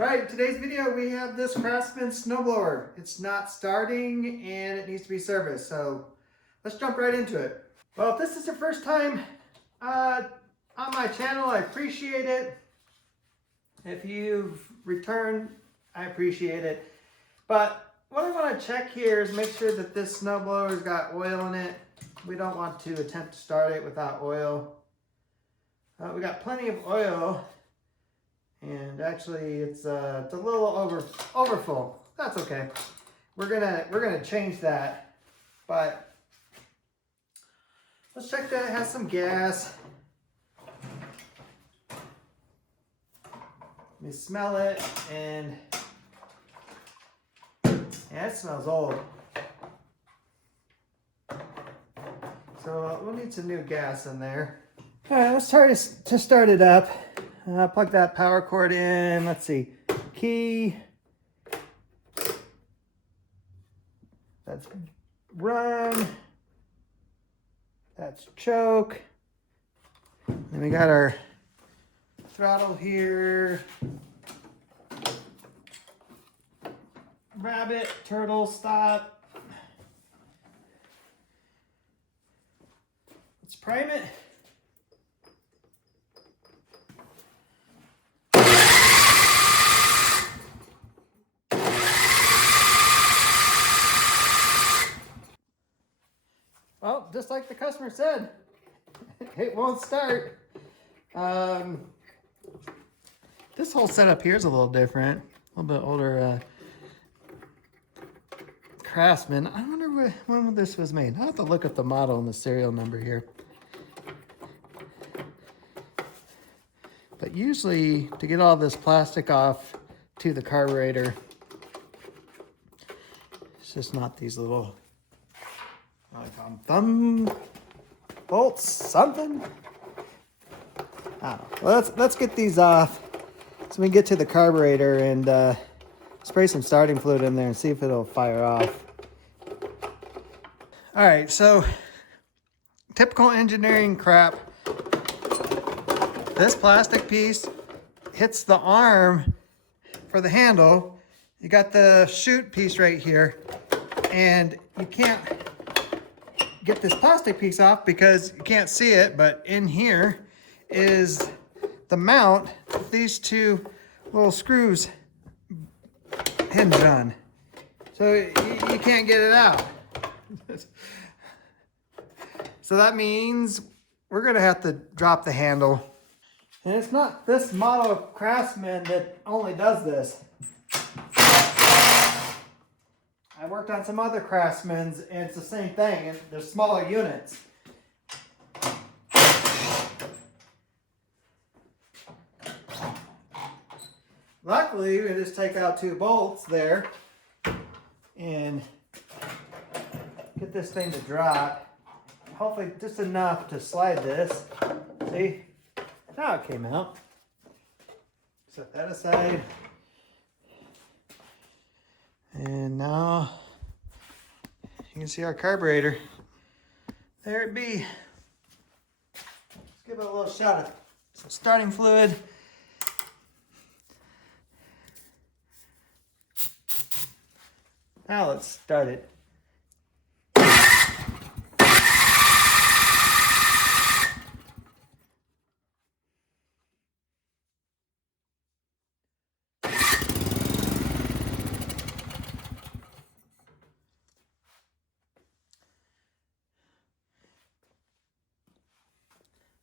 Right, in today's video we have this Craftsman Snowblower. It's not starting and it needs to be serviced, so let's jump right into it. Well, if this is your first time on my channel, I appreciate it. If you've returned, I appreciate it. But what I want to check here is make sure that this snowblower's got oil in it. We don't want to attempt to start it without oil. We got plenty of oil. And actually, it's a little overfull. That's okay. We're gonna change that. But let's check that it has some gas. Let me smell it, and yeah, it smells old. So we'll need some new gas in there. All right, let's try to start it up. Plug that power cord in. Let's see. Key. That's run. That's choke. Then we got our throttle here. Rabbit, turtle, stop. Let's prime it. Well, just like the customer said, it won't start. This whole setup here is a little different. A little bit older Craftsman. I wonder when this was made. I'll have to look at the model and the serial number here. But usually, to get all this plastic off to the carburetor, it's just not these little thumb bolts, something. I don't know. Well, let's get these off so we can get to the carburetor and spray some starting fluid in there and see if it'll fire off. All right, so typical engineering crap. This plastic piece hits the arm for the handle. You got the chute piece right here, and you can't get this plastic piece off because you can't see it, but in here is the mount these two little screws hinge on. So you can't get it out. So that means we're gonna have to drop the handle. And it's not this model of Craftsman that only does this. I worked on some other Craftsmans and it's the same thing, and they're smaller units. Luckily, we just take out 2 bolts there and get this thing to drop. Hopefully just enough to slide this. See? Now it came out. Set that aside. And now you can see our carburetor. There it be. Let's give it a little shot of some starting fluid. Now let's start it.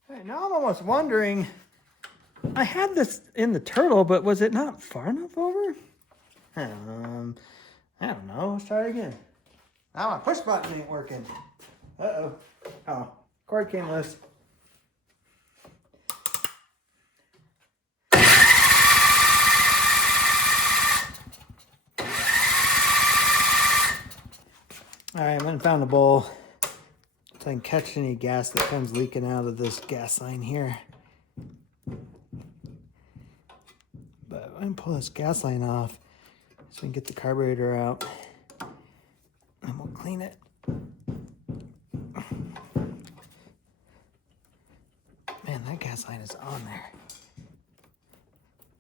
All right, now I'm almost wondering, I had this in the turtle, but was it not far enough over? I don't know. Let's try it again. Now my push button ain't working. Uh-oh. Oh, cord came loose. All right, I went and found a bowl so I can catch any gas that comes leaking out of this gas line here. But I'm going to pull this gas line off so we can get the carburetor out. And we'll clean it. Man, that gas line is on there.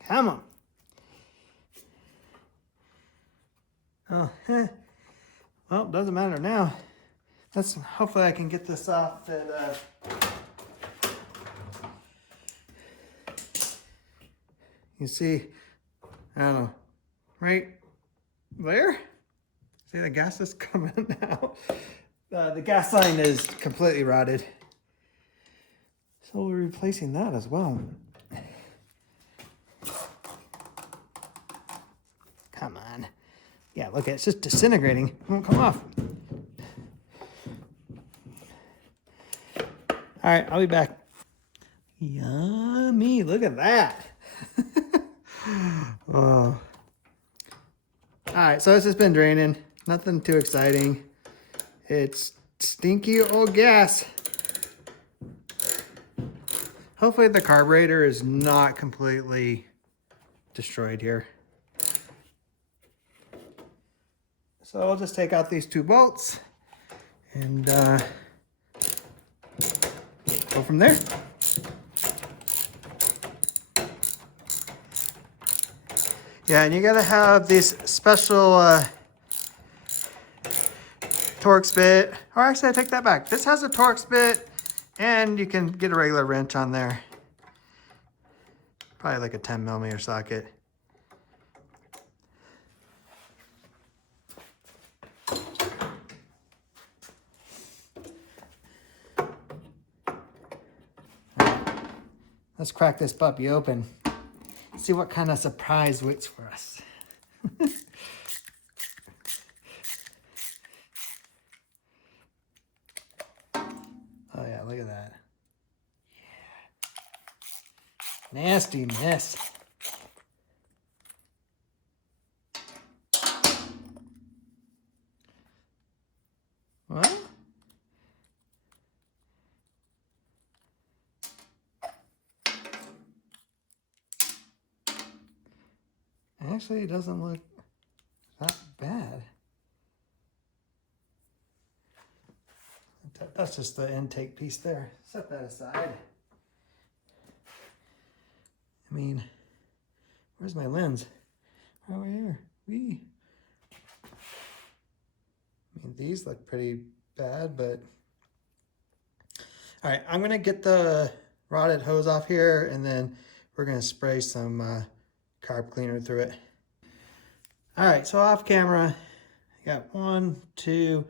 Come on. Oh, well, doesn't matter now. Hopefully I can get this off and you see, I don't know, right there? See the gas is coming out. The gas line is completely rotted. So we're replacing that as well. Come on. Yeah, look, it's just disintegrating. It won't come off. All right, I'll be back. Yummy, look at that. Oh. All right, so it's just been draining. Nothing too exciting. It's stinky old gas. Hopefully the carburetor is not completely destroyed here. So I'll just take out these 2 bolts and go from there. Yeah, and you gotta have these special Torx bit, or actually I take that back. This has a Torx bit and you can get a regular wrench on there. Probably like a 10mm socket. Let's crack this puppy open. See what kind of surprise waits for us. Oh yeah, look at that. Yeah. Nasty mess. What? Actually, it doesn't look that bad. That's just the intake piece there. Set that aside. I mean, where's my lens? Right over here. Whee. I mean, these look pretty bad, but... All right, I'm gonna get the rotted hose off here, and then we're gonna spray some carb cleaner through it. All right, so off camera, I got 1, 2,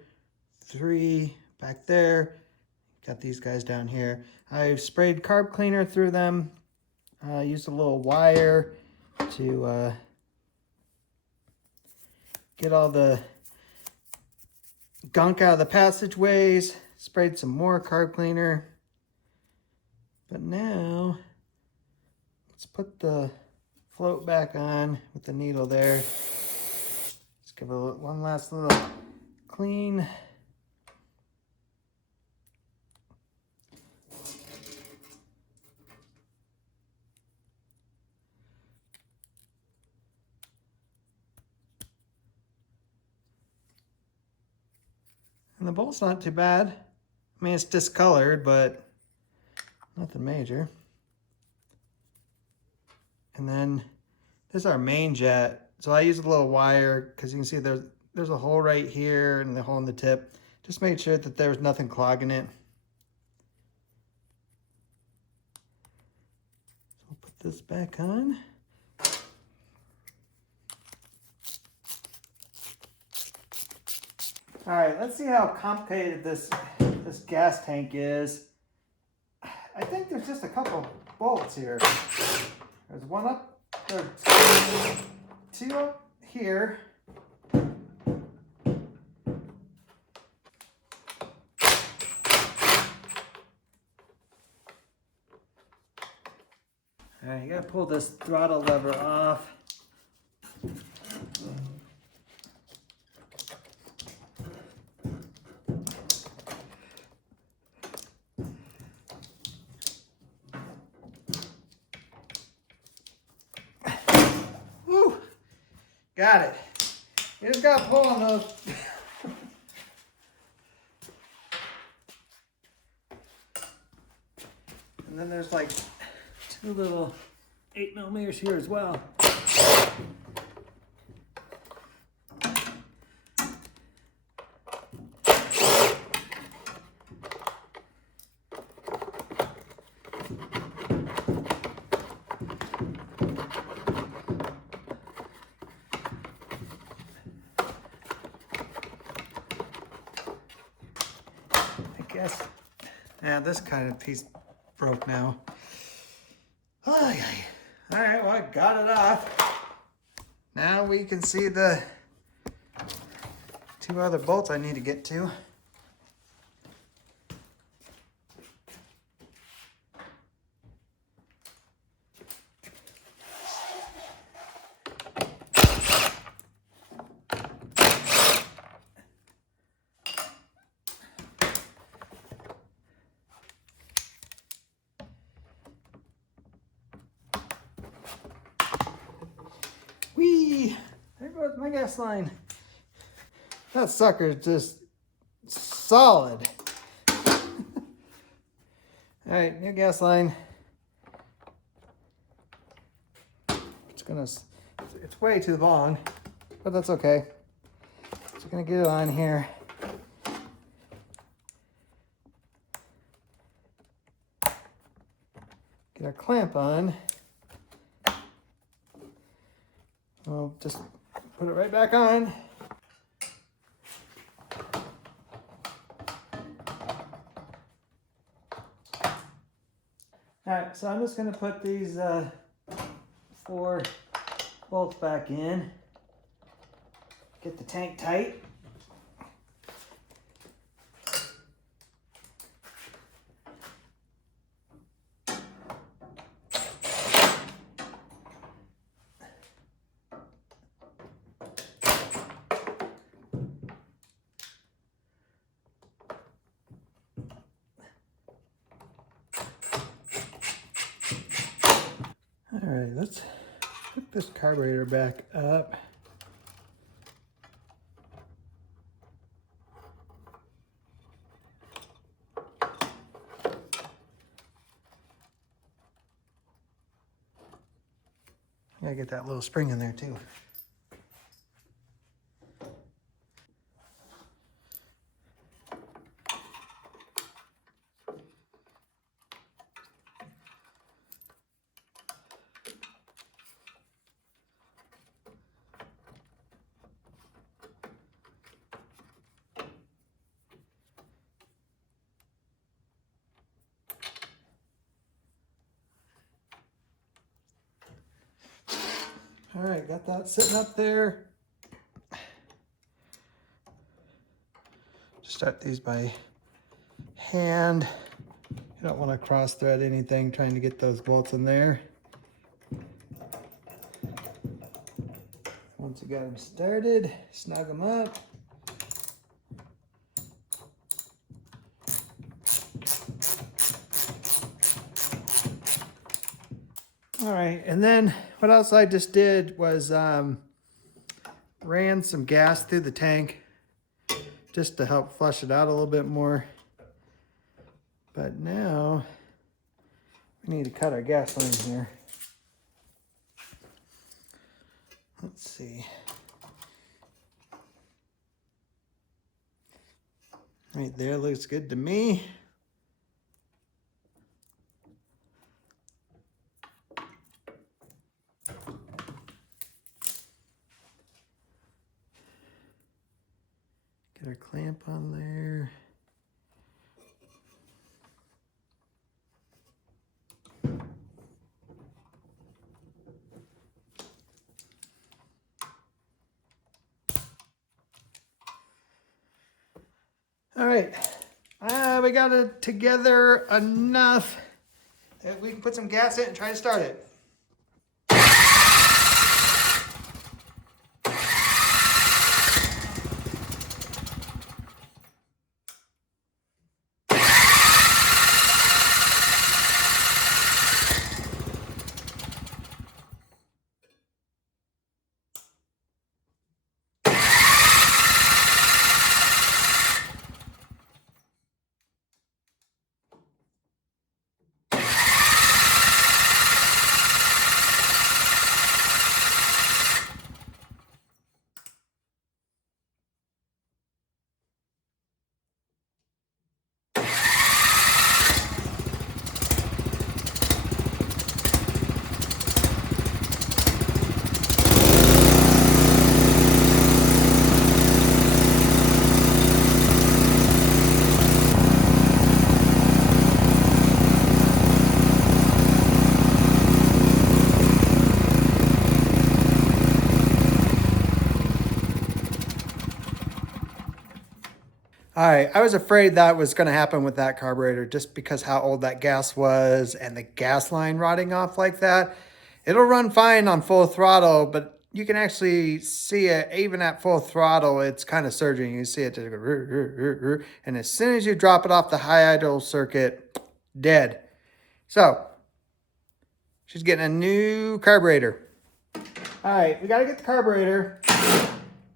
3 back there. Got these guys down here. I've sprayed carb cleaner through them. Used a little wire to get all the gunk out of the passageways. Sprayed some more carb cleaner. But now, let's put the float back on with the needle there. Let's give it one last little clean. And the bolt's not too bad. I mean, it's discolored, but nothing major. And then this is our main jet. So I use a little wire because you can see there's a hole right here and the hole in the tip. Just made sure that there was nothing clogging it. So I'll put this back on. All right, let's see how complicated this gas tank is. I think there's just a couple bolts here. There's one up, there's 2 up here. All right, you gotta pull this throttle lever off. Got it. You just got to pull on those. And then there's like 2 little 8mm here as well. guess, yeah, this kind of piece broke now. All right, well, I got it off. Now we can see the 2 other bolts I need to get to. Whee! There goes my gas line. That sucker's just solid. All right, new gas line. It's way too long, but that's okay. Just gonna get it on here. Get our clamp on. I'll just put it right back on. All right, so I'm just gonna put these 4 bolts back in. Get the tank tight. All right, let's put this carburetor back up. Gotta get that little spring in there too. All right, got that sitting up there. Just start these by hand. You don't want to cross thread anything trying to get those bolts in there. Once you got them started, snug them up. All right, and then what else I just did was ran some gas through the tank just to help flush it out a little bit more. But now we need to cut our gas line here. Let's see. Right there looks good to me. Get our clamp on there. All right, we got it together enough that we can put some gas in it and try to start it. All right, I was afraid that was going to happen with that carburetor just because how old that gas was and the gas line rotting off like that. It'll run fine on full throttle, but you can actually see it even at full throttle. It's kind of surging. You see it just go, and as soon as you drop it off the high idle circuit, dead. So she's getting a new carburetor. All right, we got to get the carburetor.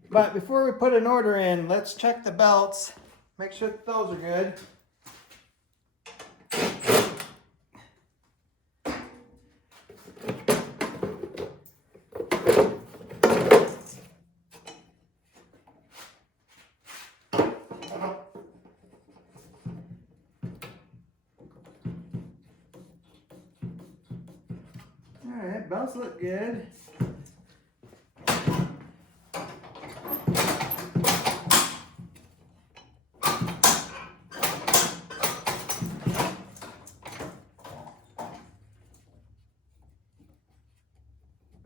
But before we put an order in, let's check the belts. Make sure that those are good. All right, belts look good.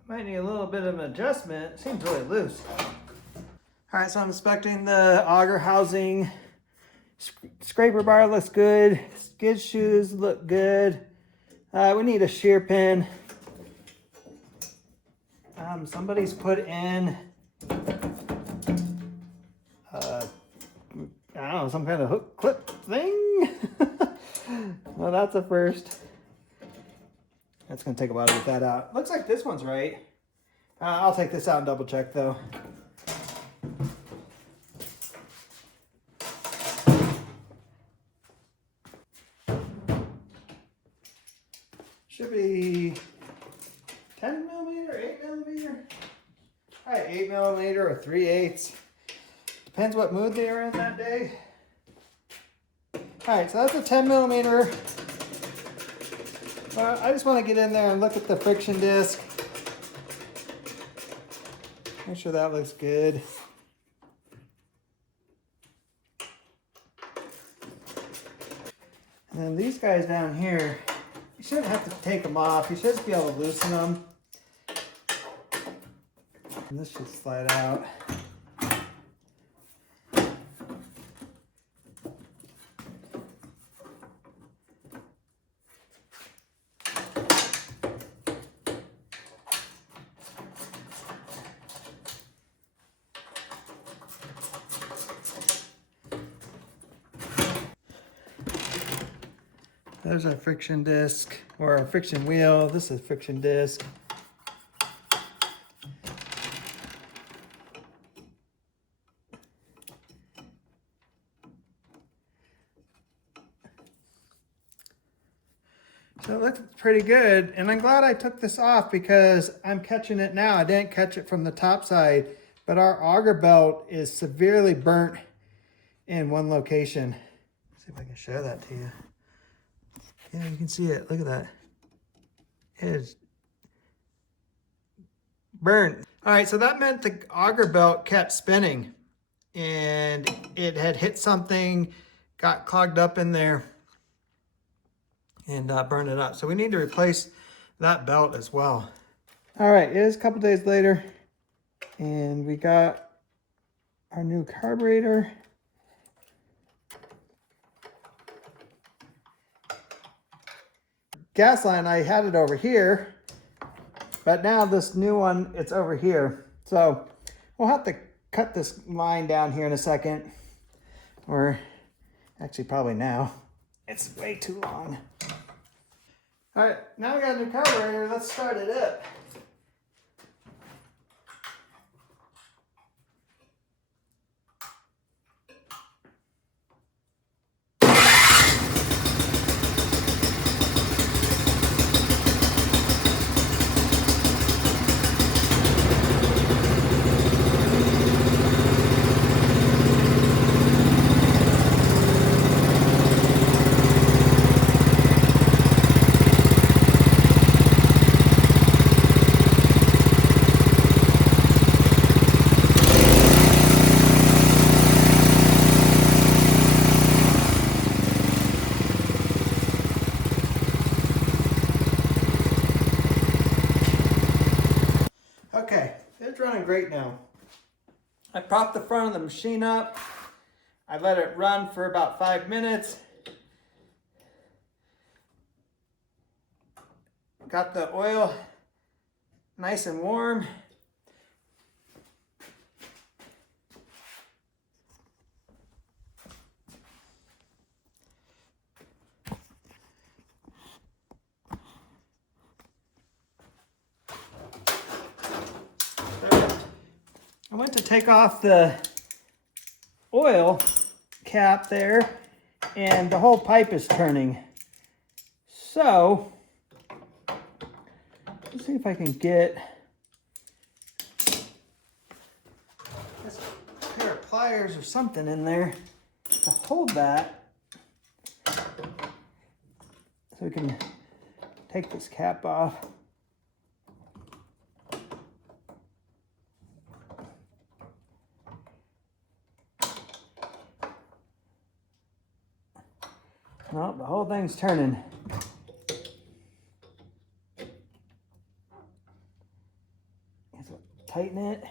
Might need a little bit of an adjustment. It seems really loose. All right, so I'm inspecting the auger housing. Scraper bar looks good. Skid shoes look good. We need a shear pin. Somebody's put in, I don't know, some kind of hook clip thing. Well, that's a first. That's gonna take a while to get that out. Looks like this one's right. I'll take this out and double check though. Should be 10 millimeter, 8 millimeter. All right, 8 millimeter or 3/8. Depends what mood they are in that day. All right, so that's a 10 millimeter. I just want to get in there and look at the friction disc. Make sure that looks good. And then these guys down here, you shouldn't have to take them off. You should just be able to loosen them. And this should slide out. There's our friction disc, or our friction wheel. This is friction disc. So it looks pretty good, and I'm glad I took this off because I'm catching it now. I didn't catch it from the top side, but our auger belt is severely burnt in one location. Let's see if I can show that to you. Yeah, you can see it. Look at that. It is burnt. All right, so that meant the auger belt kept spinning and it had hit something, got clogged up in there, and burned it up. So we need to replace that belt as well. All right, it is a couple days later, and we got our new carburetor. Gas line, I had it over here, but now this new one, it's over here. So we'll have to cut this line down here in a second, or actually probably now. It's way too long. All right, now we got a new carburetor. Let's start it up. Okay, it's running great now. I propped the front of the machine up. I let it run for about 5 minutes. Got the oil nice and warm. I went to take off the oil cap there, and the whole pipe is turning. So, let's see if I can get this pair of pliers or something in there to hold that, so we can take this cap off. No, the whole thing's turning. Tighten it.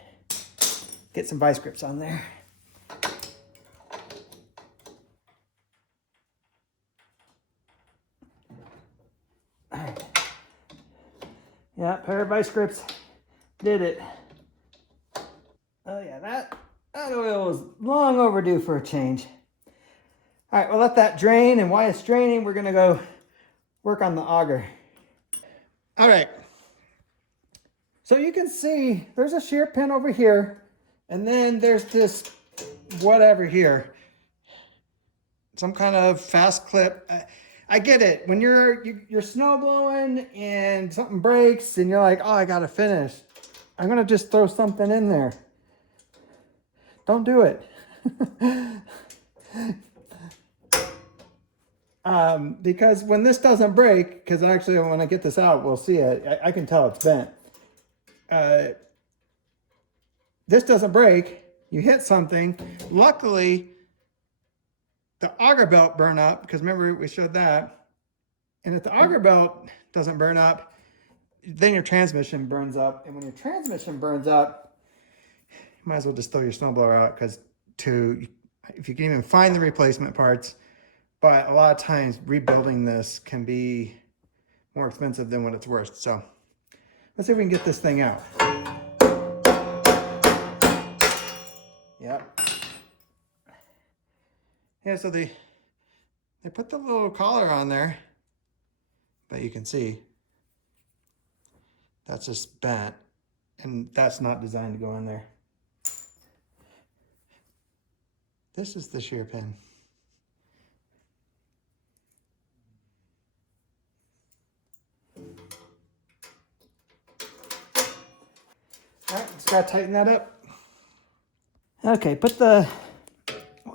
Get some vice grips on there. All right. Yeah, pair of vice grips did it. Oh yeah, that oil was long overdue for a change. All right, we'll let that drain, and while it's draining, we're gonna go work on the auger. All right, so you can see there's a shear pin over here, and then there's this whatever here. Some kind of fast clip. I get it. When you're snow blowing and something breaks and you're like, oh, I gotta finish. I'm gonna just throw something in there. Don't do it. Because when this doesn't break, because actually when I get this out, we'll see it. I can tell it's bent. This doesn't break. You hit something. Luckily, the auger belt burned up, because remember we showed that. And if the auger belt doesn't burn up, then your transmission burns up. And when your transmission burns up, you might as well just throw your snowblower out, because if you can even find the replacement parts, but a lot of times rebuilding this can be more expensive than what it's worth. So let's see if we can get this thing out. Yep. Yeah, so they put the little collar on there, but you can see that's just bent, and that's not designed to go in there. This is the shear pin. All right, just gotta tighten that up. Okay, put the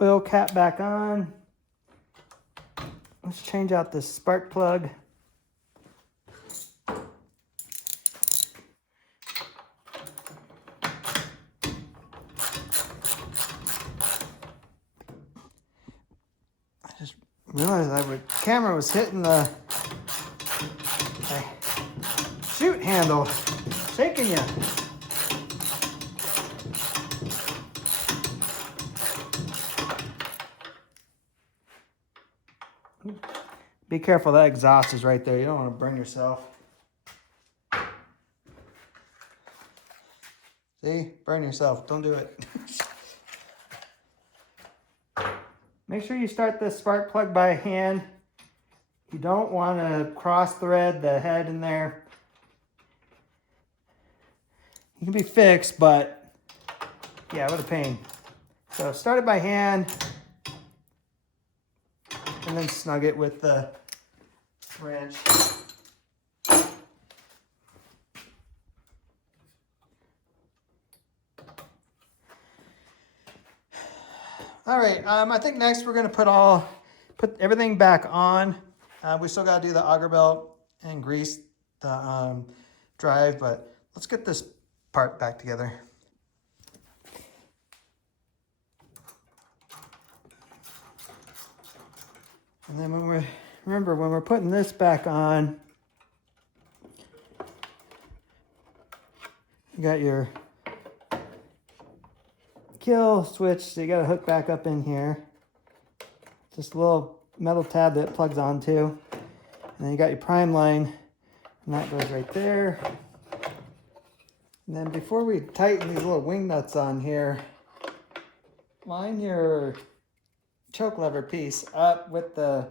oil cap back on. Let's change out this spark plug. I just realized the camera was hitting the shoot handle, shaking you. Be careful, that exhaust is right there. You don't want to burn yourself. See? Burn yourself. Don't do it. Make sure you start the spark plug by hand. You don't want to cross thread the head in there. It can be fixed, but yeah, what a pain. So start it by hand, and then snug it with the wrench. All right, I think next we're gonna put everything back on. We still gotta do the auger belt and grease the drive, but let's get this part back together. And then remember when we're putting this back on, you got your kill switch, so you got to hook back up in here. just a little metal tab that it plugs onto. And then you got your prime line, and that goes right there. And then before we tighten these little wing nuts on here, line your choke lever piece up with the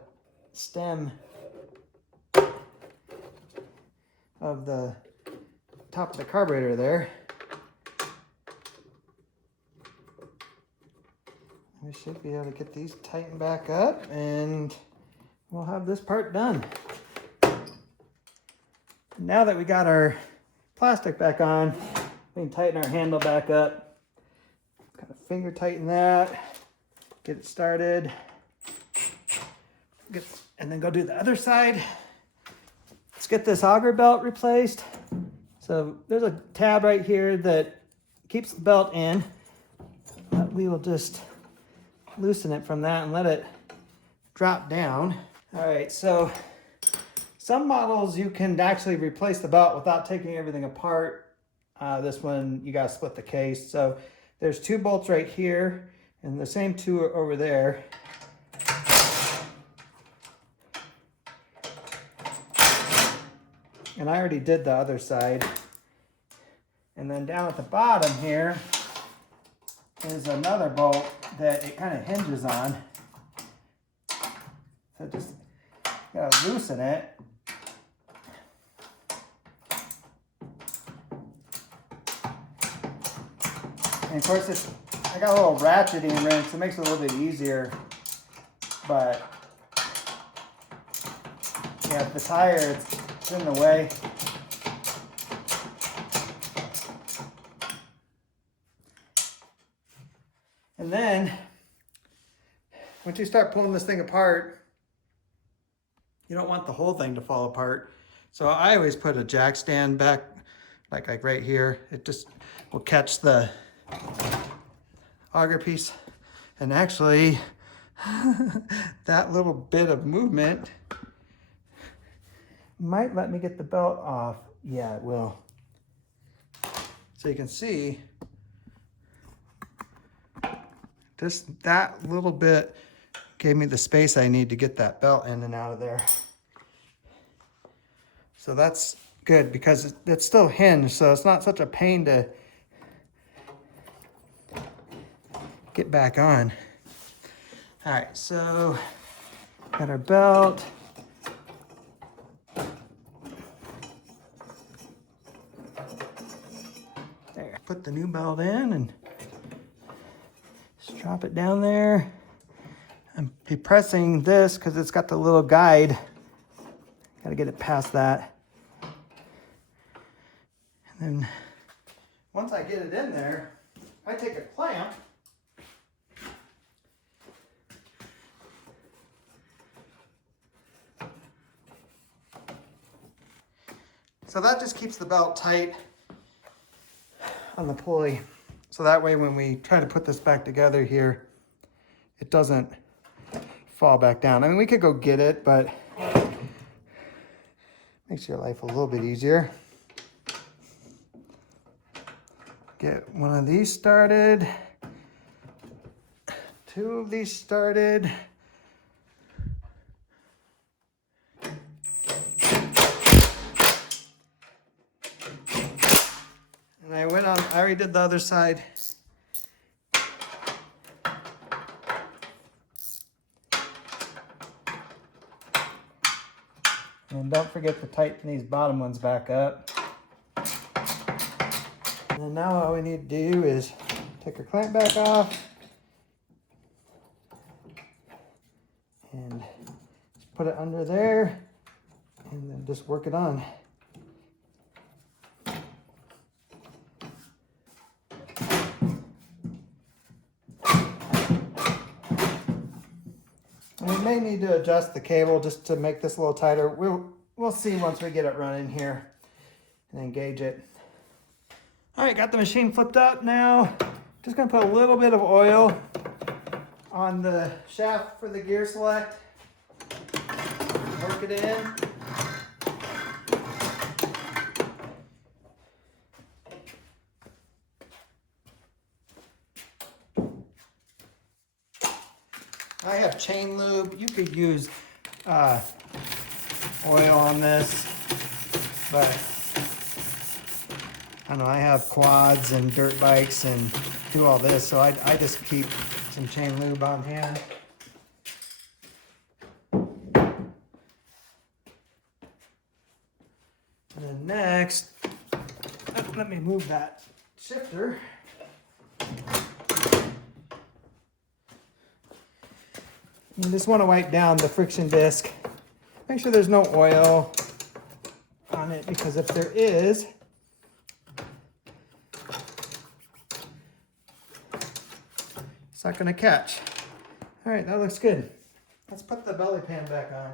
stem of the top of the carburetor there. We should be able to get these tightened back up and we'll have this part done. Now that we got our plastic back on, we can tighten our handle back up. Kind of finger tighten that, get it started. And then go do the other side. Let's get this auger belt replaced. So there's a tab right here that keeps the belt in. But we will just loosen it from that and let it drop down. All right, so some models you can actually replace the belt without taking everything apart. This one, you gotta split the case. So there's 2 bolts right here and the same 2 are over there. And I already did the other side. And then down at the bottom here is another bolt that it kind of hinges on. So just gotta loosen it. And of course, I got a little ratcheting wrench, so it makes it a little bit easier. But yeah, the tire, it's in the way. And then, once you start pulling this thing apart, you don't want the whole thing to fall apart. So I always put a jack stand back, like right here. It just will catch the auger piece. And actually, that little bit of movement might let me get the belt off. Yeah, it will. So you can see, that little bit gave me the space I need to get that belt in and out of there. So that's good because it's still hinged, so it's not such a pain to get back on. All right, so got our belt. There, put the new belt in and just drop it down there. I'm depressing this because it's got the little guide. Got to get it past that. And then once I get it in there, I take a clamp so that just keeps the belt tight on the pulley. So that way when we try to put this back together here, it doesn't fall back down. I mean, we could go get it, but makes your life a little bit easier. Get one of these started, 2 of these started. And I already did the other side. And don't forget to tighten these bottom ones back up. And then now all we need to do is take our clamp back off and just put it under there and then just work it on. And we may need to adjust the cable just to make this a little tighter. We'll see once we get it running here and engage it. All right, got the machine flipped up now. Just gonna put a little bit of oil on the shaft for the gear select. Work it in. I have chain lube. You could use oil on this, but I don't know, I have quads and dirt bikes and do all this, so I just keep some chain lube on hand. And then next, let me move that shifter. You just want to wipe down the friction disc. Make sure there's no oil on it, because if there is, it's not going to catch. All right, that looks good. Let's put the belly pan back on.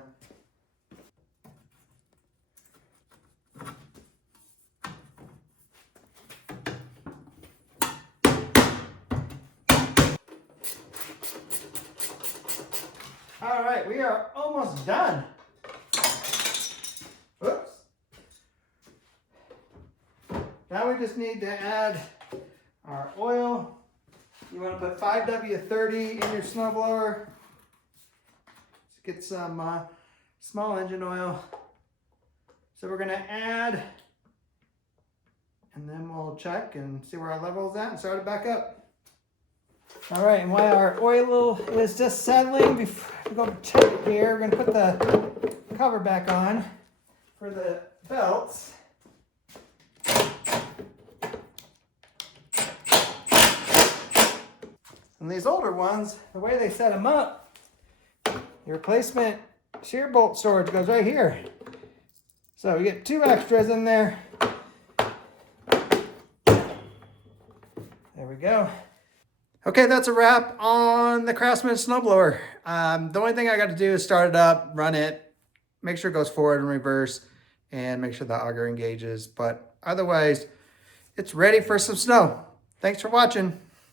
All right, we are almost done. Oops. Now we just need to add our oil. You want to put 5W30 in your snowblower. Let's get some small engine oil. So we're going to add, and then we'll check and see where our level is at and start it back up. All right, and while our oil is just settling, before we go check it here, we're going to put the cover back on for the belts. And these older ones, the way they set them up, your replacement shear bolt storage goes right here. So we get 2 extras in there. There we go. Okay, that's a wrap on the Craftsman Snowblower. The only thing I got to do is start it up, run it, make sure it goes forward and reverse, and make sure the auger engages. But otherwise, it's ready for some snow. Thanks for watching.